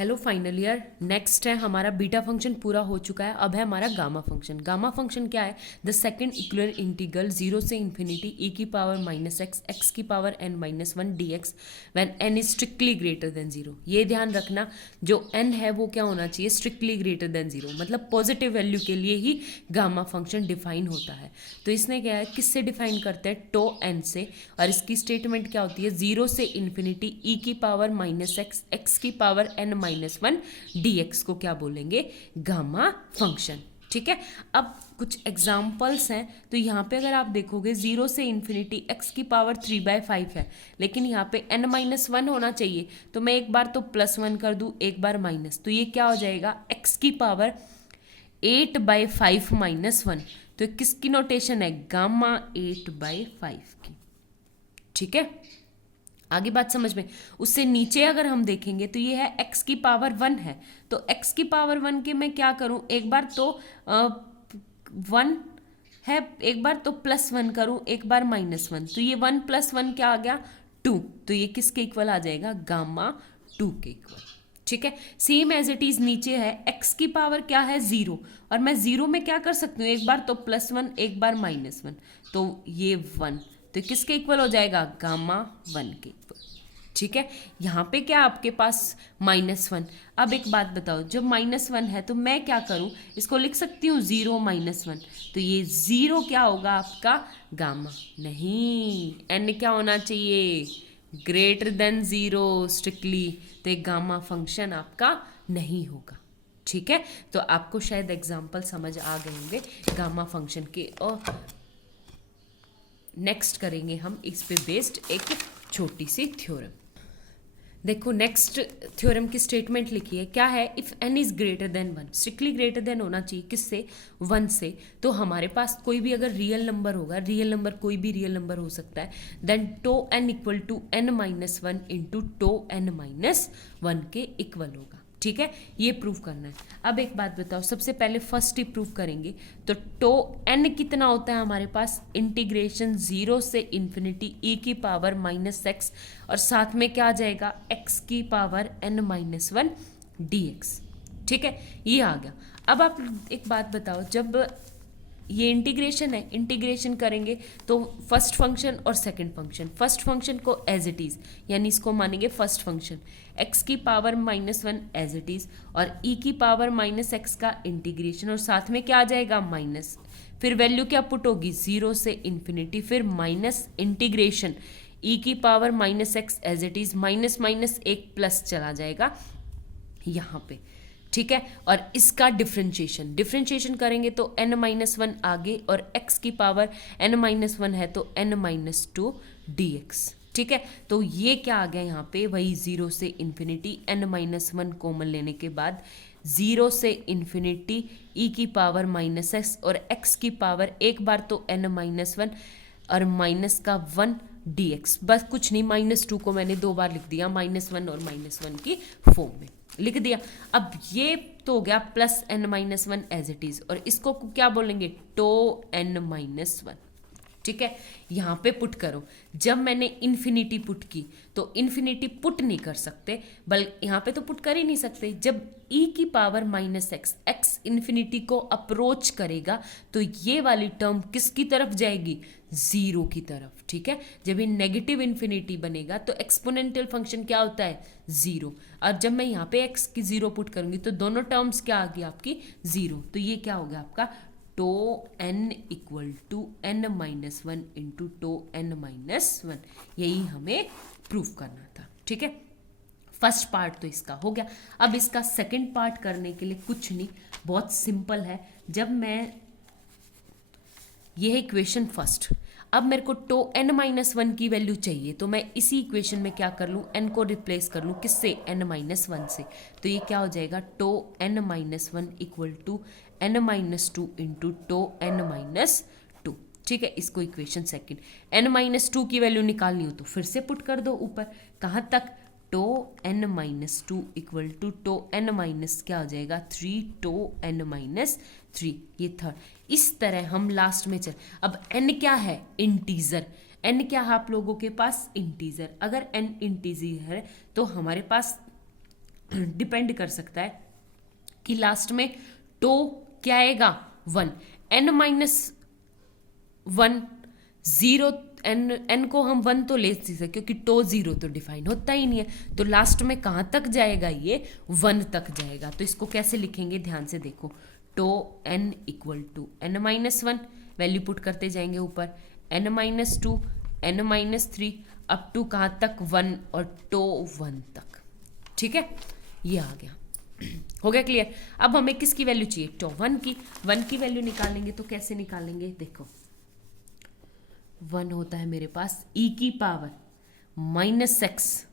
Hello final year. Next है हमारा beta function पूरा हो चुका है। अब है हमारा गामा फंक्शन। गामा फंक्शन क्या है? The second equal integral zero से इन्फिनिटी ई की पावर माइनस एक्स एक्स की power n minus one d x when n is strictly greater than zero. ये ध्यान रखना, जो एन है वो क्या होना चाहिए? स्ट्रिक्टली ग्रेटर देन जीरो, मतलब पॉजिटिव वैल्यू के लिए ही गामा फंक्शन डिफाइन होता है। तो इसने क्या है, किससे डिफाइन करते हैं? टो एन से। और इसकी स्टेटमेंट क्या होती है? जीरो से इन्फिनिटी ई की पावर माइनस एक्स एक्स की power n minus one d x को क्या बोलेंगे? Gamma function. ठीक है। अब कुछ एग्जाम्पल्स हैं। तो यहाँ पे अगर आप देखोगे जीरो से इन्फिनिटी एक्स की पावर 3/5 है, लेकिन यहाँ पे एन माइनस वन होना चाहिए। तो मैं एक बार तो प्लस वन कर दूँ, एक बार माइनस, तो ये क्या हो जाएगा? एक्स की पावर 8/5 माइनस वन। तो किसकी नोटेशन है? गामा 8/5 की। ठीक है, आगे बात समझ में। उससे नीचे अगर हम देखेंगे तो ये है एक्स की पावर वन है। तो एक्स की पावर वन के मैं क्या करूं? एक बार तो वन है, एक बार तो प्लस वन करूं, एक बार माइनस वन। तो ये वन प्लस वन क्या आ गया? टू। तो ये किसके इक्वल आ जाएगा? गामा टू के इक्वल। ठीक है। सेम एज इट इज नीचे है एक्स की पावर क्या है? जीरो। और मैं जीरो में क्या कर सकती हूँ? एक बार तो प्लस वन, एक बार माइनस वन। तो ये वन, तो किसके इक्वल हो जाएगा? गामा वन के इक्वल। ठीक है। यहाँ पे क्या आपके पास? Minus one. अब एक बात बताओ, जब माइनस वन है तो मैं क्या करूँ? इसको लिख सकती हूँ जीरो माइनस वन। तो ये जीरो क्या होगा आपका? गामा। नहीं, एन क्या होना चाहिए? Greater than zero strictly. तो एक गामा फंक्शन आपका नहीं होगा। ठीक है। तो आपको शायद एग्जाम्पल समझ आ गए होंगे गामा फंक्शन के। और नेक्स्ट करेंगे हम इस पे बेस्ड एक छोटी सी थ्योरम। देखो, नेक्स्ट थ्योरम की स्टेटमेंट लिखी है। क्या है? If n is greater than one, strictly greater than होना चाहिए किससे? वन से। तो हमारे पास कोई भी अगर रियल नंबर होगा, रियल नंबर कोई भी रियल नंबर हो सकता है, then tau n equal to n minus one into to n minus one के इक्वल होगा। ठीक है, ये प्रूव करना है। अब एक बात बताओ, सबसे पहले फर्स्ट ही प्रूव करेंगे। तो टो एन कितना होता है हमारे पास? इंटीग्रेशन जीरो से इन्फिनिटी ई की पावर माइनस एक्स, और साथ में क्या आ जाएगा? एक्स की power n minus one d x. ठीक है, ये आ गया। अब आप एक बात बताओ, जब ये इंटीग्रेशन है, इंटीग्रेशन करेंगे तो फर्स्ट फंक्शन और सेकंड फंक्शन, फर्स्ट फंक्शन को एज इट इज, यानी इसको मानेंगे फर्स्ट फंक्शन, एक्स की power minus one as it is, और ई की पावर माइनस एक्स का इंटीग्रेशन, और साथ में क्या आ जाएगा? माइनस। फिर वैल्यू क्या पुट होगी? जीरो से इन्फिनिटी, फिर माइनस इंटीग्रेशन ई की power minus x as it is, minus minus एक प्लस चला जाएगा यहाँ पे। ठीक है, और इसका डिफ्रेंशिएशन, डिफ्रेंशिएशन करेंगे तो n माइनस वन आगे, और x की पावर n माइनस वन है तो n minus two D x. ठीक है, तो ये क्या आ गया यहाँ पे? वही जीरो से infinity, n minus one common लेने के बाद जीरो से इन्फिनिटी ई की पावर माइनस एक्स, और x की पावर एक बार तो n माइनस वन और माइनस का वन डी एक्स। बस कुछ नहीं, माइनस टू को मैंने दो बार लिख दिया, माइनस वन और माइनस वन की फॉर्म में लिख दिया। अब ये तो हो गया plus n minus one as it is, और इसको क्या बोलेंगे? Tau n minus one. ठीक है, यहाँ पे पुट करो। जब मैंने इन्फिनिटी पुट की तो इन्फिनिटी पुट नहीं कर सकते, बल्कि यहाँ पे तो पुट कर ही नहीं सकते। जब e की power minus x, x infinity को अप्रोच करेगा तो ये वाली टर्म किसकी तरफ जाएगी? जीरो की तरफ। ठीक है, जब ये नेगेटिव इन्फिनिटी बनेगा तो एक्सपोनेंशियल फंक्शन क्या होता है? जीरो। और जब मैं यहाँ पे x की जीरो पुट करूंगी तो दोनों टर्म्स क्या आ गई आपकी? जीरो। तो ये क्या हो गया आपका? Tau n equal to n minus one into to n minus one. यही हमें प्रूव करना था। ठीक है, फर्स्ट पार्ट तो इसका हो गया। अब इसका सेकंड पार्ट करने के लिए कुछ नहीं, बहुत सिंपल है। जब मैं, ये है इक्वेशन फर्स्ट, अब मेरे को टो एन माइनस वन की वैल्यू चाहिए, तो मैं इसी इक्वेशन में क्या कर लूँ? एन को रिप्लेस कर लूँ किससे? एन माइनस वन से। तो ये क्या हो जाएगा? Tau n minus one equal to n minus two into to n minus two. ठीक है, इसको equation second. N minus two की वैल्यू निकालनी हो तो फिर से पुट कर दो ऊपर। कहाँ तक? Tau n minus two equal to to n minus क्या हो जाएगा? Three tau n minus three, ये थर्ड। इस तरह हम लास्ट में चल। अब n क्या है? इंटीजर। n क्या है आप लोगों के पास? इंटीजर। अगर n इंटीजर है तो हमारे पास डिपेंड कर सकता है कि लास्ट में टो क्या आएगा 1, n माइनस 1 0, n को हम 1 तो ले सकते क्योंकि टो 0 तो डिफाइन होता ही नहीं है, तो लास्ट में कहाँ तक जाएगा, ये 1 तक जाएगा। तो इसको कैसे लिखेंगे, ध्यान से देखो, टो n equal to n minus 1, value put करते जाएंगे ऊपर, n minus 2, n minus 3, up to कहाँ तक 1 और टो 1 तक। ठीक है, ये आ गया। हो गया क्लियर। अब हमें किसकी वैल्यू चाहिए, टो 1 की वैल्यू निकालेंगे। तो कैसे निकालेंगे, देखो 1 होता है मेरे पास e की पावर माइनस एक्स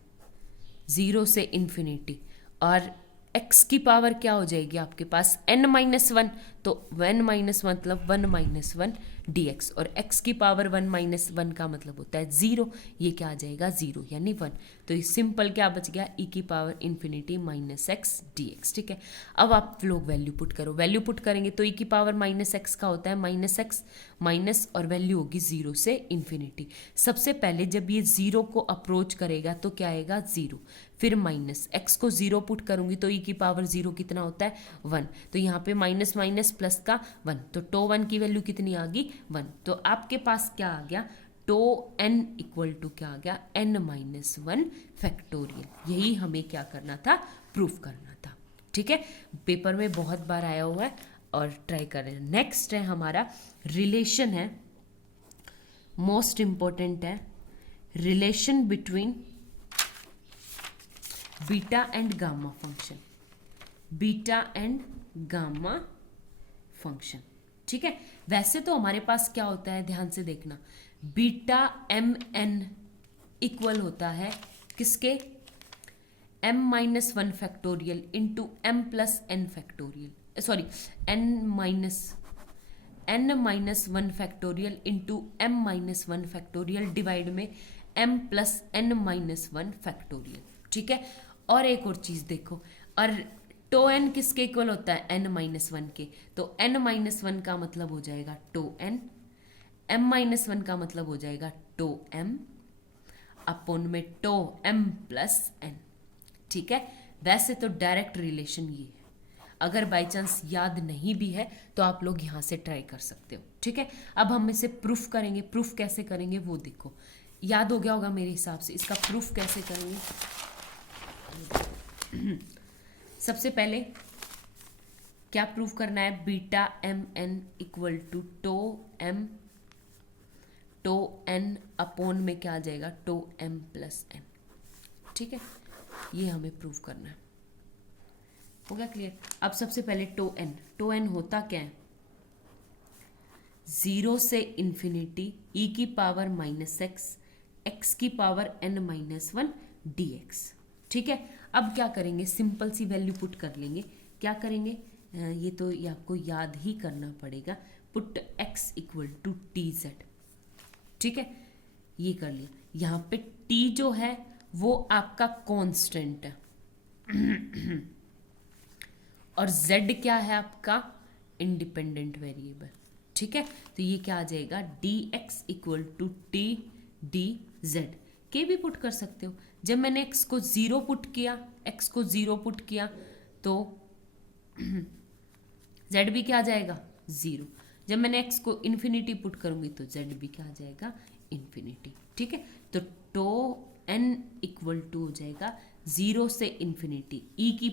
0 से इन्फिनिटी, और x की पावर क्या हो जाएगी आपके पास n माइनस 1, तो 1 माइनस मतलब 1 माइनस 1 dx, और x की पावर 1 माइनस 1 का मतलब होता है 0, ये क्या आ जाएगा 0 यानी 1। तो ये सिंपल क्या बच गया, e की power infinity minus x dx। ठीक है, अब आप लोग वैल्यू पुट करो, वैल्यू पुट करेंगे तो e की पावर माइनस एक्स का होता है माइनस एक्स माइनस, और वैल्यू होगी 0 से इन्फिनिटी। सबसे पहले जब ये 0 को अप्रोच करेगा तो क्या आएगा 0, फिर माइनस एक्स को 0 पुट करूंगी तो e की पावर 0 कितना होता है 1, तो यहाँ पे माइनस माइनस प्लस का 1, तो टो 1 की वैल्यू कितनी आ गई 1। तो आपके पास क्या आ गया, टो n इक्वल टू क्या आ गया n माइनस 1 फैक्टोरियल। यही हमें क्या करना था, प्रूफ करना था। ठीक है, पेपर में बहुत बार आया हुआ है और ट्राई कर रहे हैं। नेक्स्ट है हमारा रिलेशन है, मोस्ट इंपॉर्टेंट है, relation between beta and gamma function, beta and gamma function. ठीक है, वैसे तो हमारे पास क्या होता है, ध्यान से देखना, बीटा एम एन इक्वल होता है किसके, m माइनस 1 factorial into M plus N factorial, sorry n minus 1 factorial into M minus 1 factorial divide में m plus n minus 1 factorial. ठीक है, और एक और चीज देखो, और टो n किसके इक्वल होता है n माइनस 1 के, तो n माइनस 1 का मतलब हो जाएगा टो n, m माइनस 1 का मतलब हो जाएगा टो m अपॉन में टो m प्लस n। ठीक है, वैसे तो डायरेक्ट रिलेशन ये है, अगर बाय चांस याद नहीं भी है तो आप लोग यहाँ से ट्राई कर सकते हो। ठीक है, अब हम इसे प्रूफ करेंगे, प्रूफ कैसे करेंगे वो देखो, याद हो गया होगा मेरे हिसाब से। इसका प्रूफ कैसे करेंगे, सबसे पहले क्या प्रूफ करना है, beta M N equal to to N upon में क्या आ जाएगा टो एम प्लस एन। ठीक है, ये हमें प्रूफ करना है। हो गया क्लियर। अब सबसे पहले टो एन होता क्या है, 0 से इन्फिनिटी e की पावर माइनस एक्स, एक्स की पावर n माइनस 1 dx। ठीक है, अब क्या करेंगे, सिंपल सी वैल्यू पुट कर लेंगे। क्या करेंगे, ये तो ये आपको याद ही करना पड़ेगा, put x equal to T Z. ठीक है, ये कर लिया। यहाँ पे t जो है वो आपका कांस्टेंट है और z क्या है आपका इंडिपेंडेंट वेरिएबल। ठीक है, तो ये क्या आ जाएगा dx equal to T D Z. के भी पुट कर सकते हो, जब मैंने x को 0 पुट किया तो z भी क्या आ जाएगा 0। जब मैंने x को इन्फिनिटी पुट करूंगी तो z भी क्या आ जाएगा इन्फिनिटी। ठीक है, तो टो n इक्वल टू हो जाएगा 0 से इन्फिनिटी e की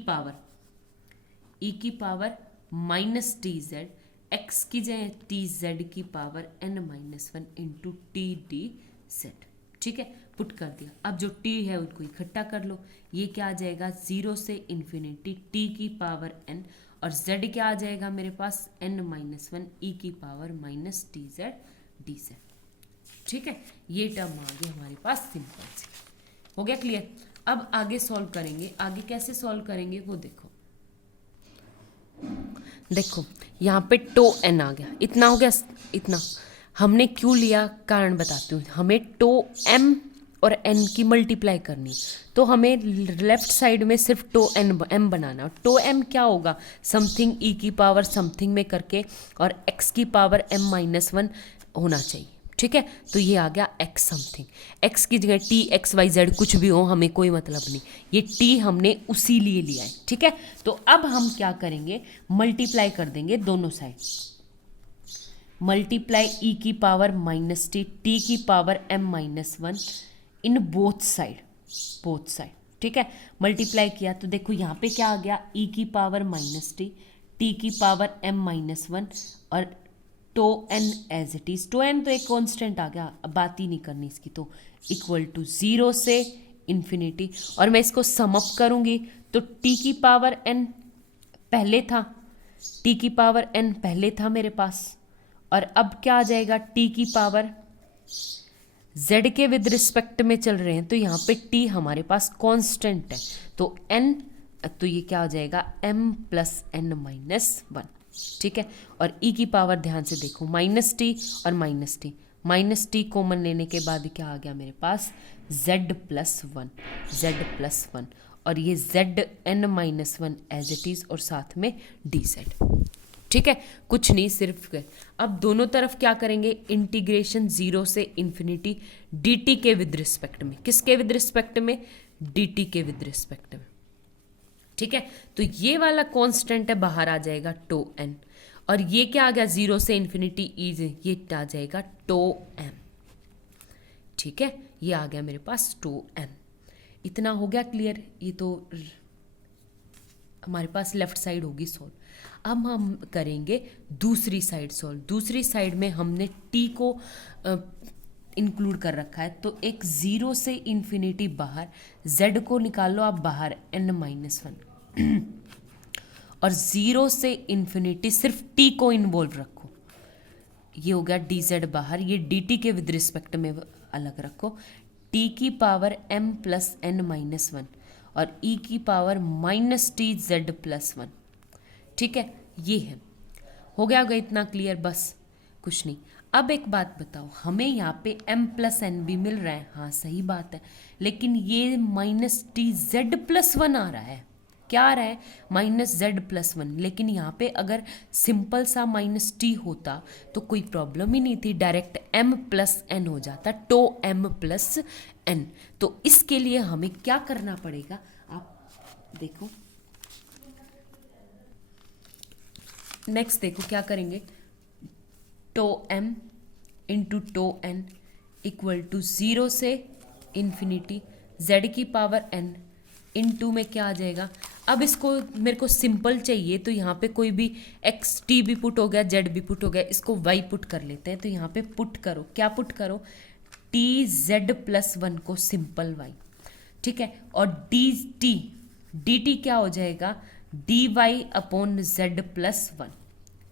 power minus t Z, x की जगह टी जेड की power n minus 1 into T D Z. ठीक है, पुट कर दिया। अब जो t है उसको इकट्ठा कर लो, ये क्या आ जाएगा 0 से इन्फिनिटी t की पावर n, और z क्या आ जाएगा मेरे पास n माइनस 1 e की power minus t Z D Z. ठीक है, ये टर्म आ गया हमारे पास सिंपल से। हो गया क्लियर। अब आगे सॉल्व करेंगे, आगे कैसे सॉल्व करेंगे वो देखो यहाँ पे टो n आ गया, इतना हो गया। इतना हमने क्यों लिया, कारण बताती हूँ। हमें टो m और n की मल्टीप्लाई करनी, तो हमें लेफ्ट साइड में सिर्फ टो m बनाना। टो m क्या होगा, समथिंग e की पावर समथिंग में करके और x की पावर m माइनस 1 होना चाहिए। ठीक है, तो ये आ गया x समथिंग। x की जगह t x y z कुछ भी हो, हमें कोई मतलब नहीं, ये t हमने उसी लिए लिया है। ठीक है, तो अब हम क्या करेंगे, मल्टीप्लाई कर देंगे दोनों साइड, मल्टीप्लाई e की पावर माइनस टी, t की power m minus one in both side, both side. ठीक है, मल्टीप्लाई किया तो देखो यहाँ पे क्या आ गया, e की पावर माइनस टी, t की पावर m माइनस वन और टो एन एज इट इज। टो एन तो एक कांस्टेंट आ गया, अब बात ही नहीं करनी इसकी, तो इक्वल टू 0 से इन्फिनिटी। और मैं इसको सम अप करूंगी तो t की पावर n पहले था, t की पावर n पहले था मेरे पास, और अब क्या आ जाएगा, t की पावर z के विद रिस्पेक्ट में चल रहे हैं तो यहाँ पे t हमारे पास कांस्टेंट है, तो n, तो ये क्या हो जाएगा m plus n minus one. ठीक है, और e की पावर ध्यान से देखो, माइनस टी और माइनस टी कॉमन लेने के बाद क्या आ गया मेरे पास, z प्लस वन, और ये z n minus one as it is, और साथ में dz। ठीक है, कुछ नहीं, सिर्फ अब दोनों तरफ क्या करेंगे, इंटीग्रेशन 0 से इन्फिनिटी dt के विद रिस्पेक्ट में, किसके विद रिस्पेक्ट में, dt के विद रिस्पेक्ट में। ठीक है, तो ये वाला कांस्टेंट है, बाहर आ जाएगा टो एन, और ये क्या आ गया, 0 से इन्फिनिटी इज, ये आ जाएगा टो एम। ठीक है, ये आ गया मेरे पास टो एम। इतना हो गया क्लियर, ये तो हमारे पास लेफ्ट साइड होगी सॉल्व। अब हम करेंगे दूसरी साइड सॉल्व। दूसरी साइड में हमने टी को इंक्लूड कर रखा है, तो एक 0 से इन्फिनिटी बाहर, z को निकाल लो आप बाहर n माइनस वन, और 0 से इन्फिनिटी सिर्फ t को इन्वॉल्व रखो, ये हो गया dz बाहर, ये dt के विद रिस्पेक्ट में अलग रखो, t की power m plus n minus one और e की power minus T z plus one. ठीक है, ये है, हो गया होगा इतना क्लियर, बस कुछ नहीं। अब एक बात बताओ, हमें यहाँ पे m प्लस एन भी मिल रहा है, हाँ सही बात है, लेकिन ये minus t z plus one आ रहा है, क्या आ रहा है, माइनस जेड प्लस वन। लेकिन यहाँ पे अगर सिंपल सा माइनस टी होता तो कोई प्रॉब्लम ही नहीं थी, डायरेक्ट m प्लस एन हो जाता, टो m प्लस एन। तो इसके लिए हमें क्या करना पड़ेगा, आप देखो नेक्स्ट, देखो क्या करेंगे, टो m इंटू टो n इक्वल टू 0 से इन्फिनिटी z की पावर n इंटू में क्या आ जाएगा। अब इसको मेरे को सिंपल चाहिए, तो यहाँ पे कोई भी x t भी पुट हो गया, z भी पुट हो गया, इसको y पुट कर लेते हैं। तो यहाँ पे पुट करो, क्या पुट करो, t z प्लस वन को सिंपल y। ठीक है, और dt क्या हो जाएगा, dy upon z plus one.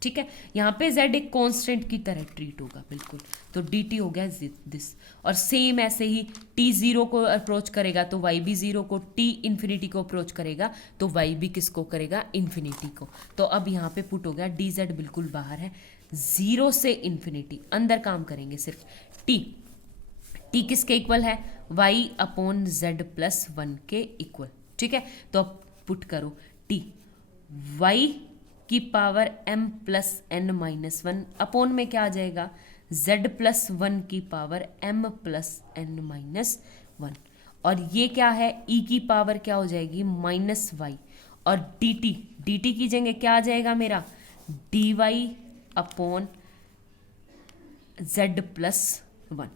ठीक है, यहाँ पे z एक कांस्टेंट की तरह ट्रीट होगा बिल्कुल, तो dt हो गया दिस। और सेम ऐसे ही t 0 को अप्रोच करेगा तो y भी 0 को, t इन्फिनिटी को अप्रोच करेगा तो y भी किसको करेगा, इन्फिनिटी को। तो अब यहाँ पे पुट हो गया, dz बिल्कुल बाहर है, 0 से इन्फिनिटी, अंदर काम करेंगे सिर्फ, t किसके इक्वल है, y upon z plus one के इक्वल। ठीक है, तो अब पुट करो t y की power m plus n minus one upon में क्या आ जाएगा, z प्लस वन की power m plus n minus one, और ये क्या है, e की पावर क्या हो जाएगी, माइनस y, और dt की जगह क्या आ जाएगा मेरा, dy upon z plus one.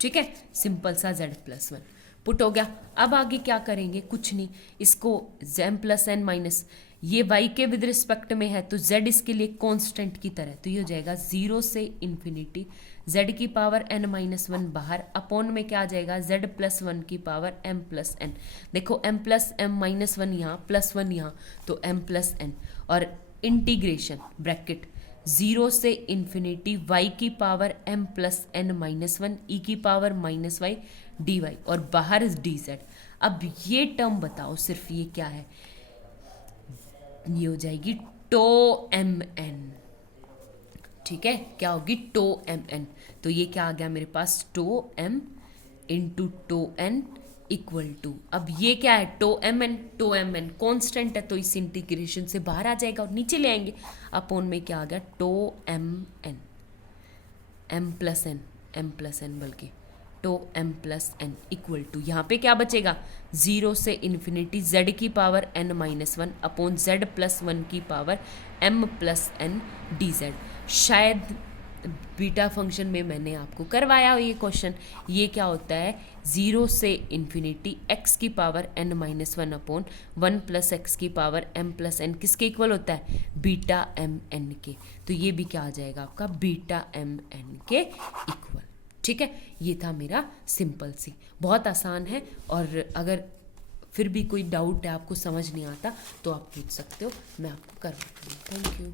ठीक है, सिंपल सा z प्लस वन पुट हो गया। अब आगे क्या करेंगे, कुछ नहीं, इसको m प्लस n माइनस, ये y के विद रिस्पेक्ट में है तो z इसके लिए कांस्टेंट की तरह, तो ये हो जाएगा 0 से इन्फिनिटी z की पावर n माइनस वन बाहर, अपॉन में क्या आ जाएगा, z प्लस वन की पावर m प्लस n। देखो m plus m minus one यहाँ, प्लस वन यहाँ, तो m प्लस n, और इंटीग्रेशन ब्रैकेट 0 से इन्फिनिटी y की power m plus n minus one, e की पावर माइनस y dy, और बाहर dz। अब ये टर्म बताओ, सिर्फ ये क्या है, ये हो जाएगी टो एम एन। ठीक है, क्या होगी, टो एम एन, तो ये क्या आ गया मेरे पास, two m into to n equal to, अब ये क्या है, टो एम एन कॉन्स्टेंट है तो इस इंटीग्रेशन से बाहर आ जाएगा और नीचे ले आएंगे, अपॉन में क्या आ गया, two m n, m plus n, m plus n बल्कि तो m plus n equal to यहाँ पे क्या बचेगा 0 से इन्फिनिटी z की power n minus one upon z plus one की power m plus n d z. शायद बीटा फंक्शन में मैंने आपको करवाया ये क्वेश्चन। ये क्या होता है 0 से इन्फिनिटी x की power n minus one upon 1 plus x की पावर m प्लस एन किसके इक्वल होता है बीटा एम एन के। तो ये भी क्या आ जाएगा आपका बीटा एम एन के इक्वल। ठीक है, ये था मेरा सिंपल सी, बहुत आसान है। और अगर फिर भी कोई डाउट है आपको समझ नहीं आता तो आप पूछ सकते हो, मैं आपको करवाती हूँ। Thank you.